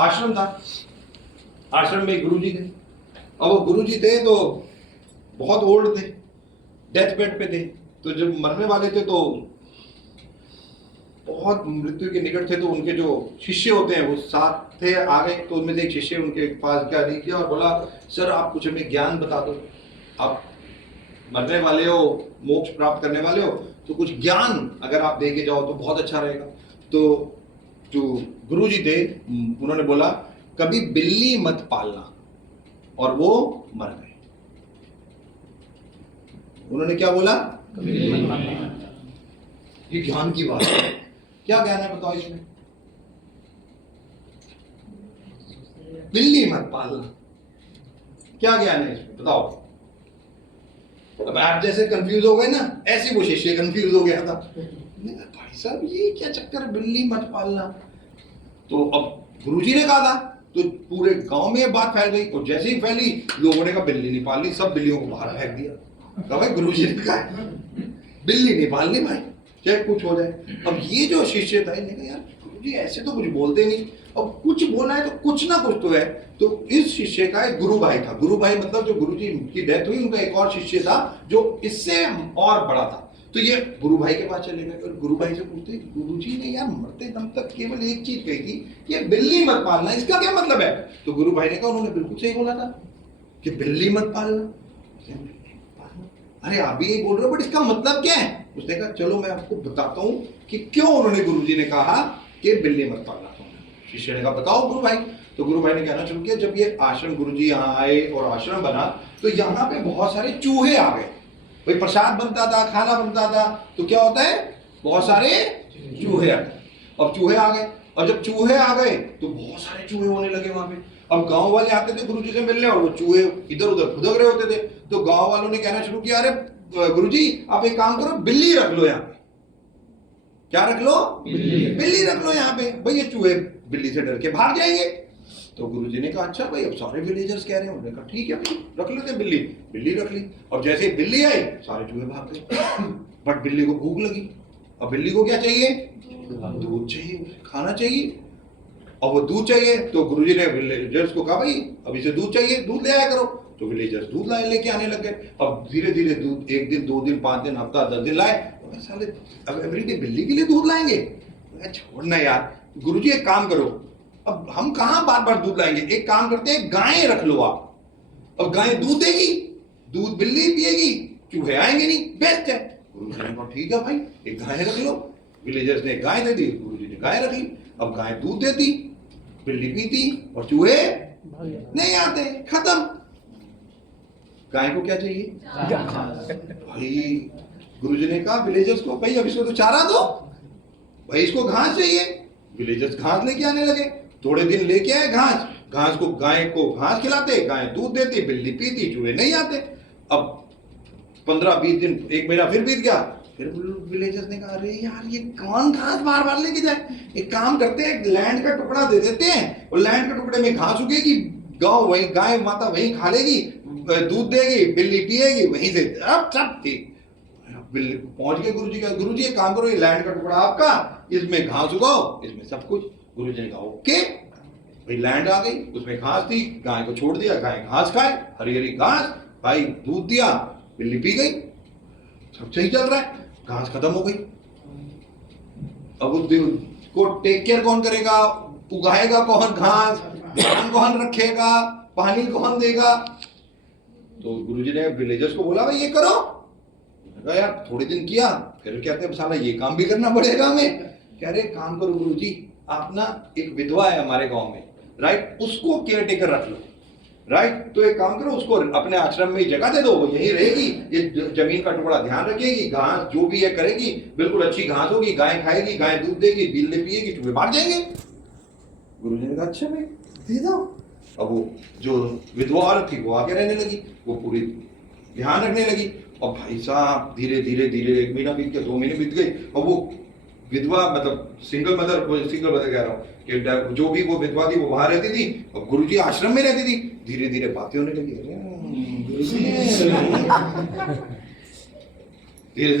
आश्रम था, आश्रम में गुरुजी थे। अब वो गुरुजी थे तो बहुत ओल्ड थे, डेथ बेड पे थे। तो जब मरने वाले थे तो बहुत मृत्यु के निकट थे, तो उनके जो शिष्य होते हैं वो साथ थे, आ गए। तो उनमें से एक शिष्य उनके पास क्या नहीं किया और बोला, सर आप कुछ हमें ज्ञान बता दो, आप मरने वाले हो, मोक्ष प्राप्त करने वाले हो, तो कुछ ज्ञान अगर आप दे के जाओ तो बहुत अच्छा रहेगा। तो जो गुरुजी थे उन्होंने बोला, कभी बिल्ली मत पालना, और वो मर गए। उन्होंने क्या बोला? ये ज्ञान की बात है। क्या ज्ञान है बताओ इसमें? बिल्ली मत पालना, क्या ज्ञान है इसमें बताओ? अब आप जैसे कंफ्यूज हो गए ना, ऐसे वो शिष्य कंफ्यूज हो गया था। भाई साहब ये क्या चक्कर, बिल्ली मत पालना? तो अब गुरुजी ने कहा था तो पूरे गांव में ये बात फैल गई, और जैसे ही फैली लोगों ने कहा बिल्ली नहीं पालनी, सब बिल्लियों को बाहर फेंक दिया। कहा भाई गुरुजी ने कहा बिल्ली नहीं पालनी भाई, चाहे कुछ हो जाए। अब ये जो शिष्य था इन्हें कहा यार गुरुजी ऐसे तो कुछ बोलते नहीं, अब कुछ बोला है तो कुछ ना कुछ तो है। तो इस शिष्य का एक गुरु भाई था, गुरु भाई मतलब जो गुरुजी की डेथ हुई उनका एक और शिष्य था जो इससे और बड़ा था। तो ये गुरु भाई के पास चले गए और गुरु भाई से पूछते, गुरुजी ने यार मरते दम तक केवल एक चीज कही थी, ये बिल्ली मत पालना, इसका क्या मतलब है? तो गुरु भाई ने कहा उन्होंने बिल्कुल सही बोला था कि बिल्ली मत पालना। अरे आप भी यही बोल रहे हो, बट इसका मतलब क्या है? उसने कहा चलो मैं आपको बताता हूँ कि क्यों उन्होंने गुरुजी ने कहा कि बिल्ली मत पालना। शिष्य ने कहा बताओ गुरु भाई। तो गुरु भाई ने कहना शुरू किया, जब ये आश्रम गुरुजी यहाँ आए और आश्रम बना तो यहाँ पे बहुत सारे चूहे आ गए। भाई प्रसाद बनता था, खाना बनता था, तो क्या होता है, बहुत सारे चूहे आ गए। अब चूहे आ गए, और जब चूहे आ गए तो बहुत सारे चूहे होने लगे वहां पे। अब गांव वाले आते थे गुरुजी से मिलने और वो चूहे इधर उधर फुदक रहे होते थे। तो गांव वालों ने कहना शुरू किया, अरे गुरुजी आप एक काम करो, बिल्ली रख लो यहाँ पे। क्या रख लो? बिल्ली रख लो यहाँ पे, भाई ये चूहे बिल्ली से डर के भाग जाएंगे। तो गुरुजी ने कहा अच्छा भाई, अब सारे विलेजर्स कह रहे हैं। उन्होंने कहा ठीक है भाई रख लेते हैं बिल्ली। बिल्ली रख ली, और जैसे बिल्ली आई सारे चूहे भाग गए। बट बिल्ली को भूख लगी, अब बिल्ली को क्या चाहिए? दूध चाहिए, खाना चाहिए। और वो दूध चाहिए तो गुरुजी ने विलेजर्स को कहा भाई अब इसे दूध चाहिए, दूध ले आया करो। तो विलेजर्स दूध लाए लेके आने लग गए। अब धीरे धीरे दूध, एक दिन, 2 दिन, 5 दिन, हफ्ता, 10 दिन लाए। साले अब एवरीडे बिल्ली के लिए दूध लाएंगे? छोड़ना यार गुरुजी, एक काम करो, अब हम कहां बार बार दूध लाएंगे, एक काम करते हैं गाय रख लो आप। अब गाय दूध देगी, दूध बिल्ली पिएगी, चूहे आएंगे नहीं, बेस्ट है। गुरुजी ने कहा ठीक है भाई एक गाय रख लो। विलेजर्स ने गाय दे दी, गुरुजी ने गाय रख ली। अब गाय दूध देती, बिल्ली पीती, और चूहे नहीं आते, खत्म। गाय को क्या चाहिए? भाई गुरुजी ने कहा विलेजर्स को, भाई अब इसको तो चारा दो, भाई इसको घास चाहिए। विलेजर्स घास लेके आने लगे, थोड़े दिन लेके आए घास, घास को गाय को घास खिलाते, गाय दूध देती, बिल्ली पीती, चूहे नहीं आते। अब 15-20 दिन, 1 महीना फिर बीत गया। फिर विलेजर्स ने कहा अरे यार ये कौन घास बार बार लेके जाए, एक काम करते हैं लैंड का टुकड़ा दे देते हैं, और लैंड के टुकड़े में घास उगेगी, गाँव वही गाय माता वहीं खा लेगी, दूध देगी, बिल्ली पिएगी, वहीं से अब सब ठीक। बिल्ली पहुंच गए गुरुजी का, गुरुजी एक काम करो ये लैंड का टुकड़ा आपका, इसमें घास उगाओ, इसमें सब कुछ। गुरुजी ने कहा ओके। भाई लैंड आ गई, उसमें घास थी, गाय को छोड़ दिया, गाय घास खाए, हरी हरी घास, भाई दूध दिया, बिल्ली पी गई, सब सही चल रहा है। घास खत्म हो गई, अब उसको टेक केयर कौन करेगा, उगाएगा कौन घास, ध्यान कौन रखेगा, पानी कौन देगा? तो गुरुजी ने विलेजर्स को बोला भाई ये करो। यार थोड़े दिन किया, फिर कहते हैं साला ये काम भी करना पड़ेगा हमें। कह रहे काम करो गुरुजी, आप ना एक विधवा है हमारे गांव में, राइट, उसको केयर टेकर रख लो, राइट। तो एक काम करो, उसको अपने आश्रम में ही जगह दे दो, वो यहीं रहेगी, ये जमीन का टुकड़ा ध्यान रखेगी, घास जो भी है करेगी, बिल्कुल अच्छी घास होगी, गाय खाएगी, गाय दूध देगी, बिल्ली पिएगी, चूहे भाग जाएंगे। गुरुजी ने कहा अच्छा भाई दे दो। अब वो जो विधवा औरत थी वो आगे रहने लगी, वो पूरी ध्यान रखने लगी। और भाई साहब धीरे धीरे धीरे 1 महीना बीत गया, 2 महीने बीत गए, और वो विधवा मतलब सिंगल मदर कह रहा हूँ कि जो भी वो विधवा थी वो वहां रहती थी, और गुरुजी आश्रम में रहती थी। धीरे धीरे बातें होने लगी, धीरे धीरे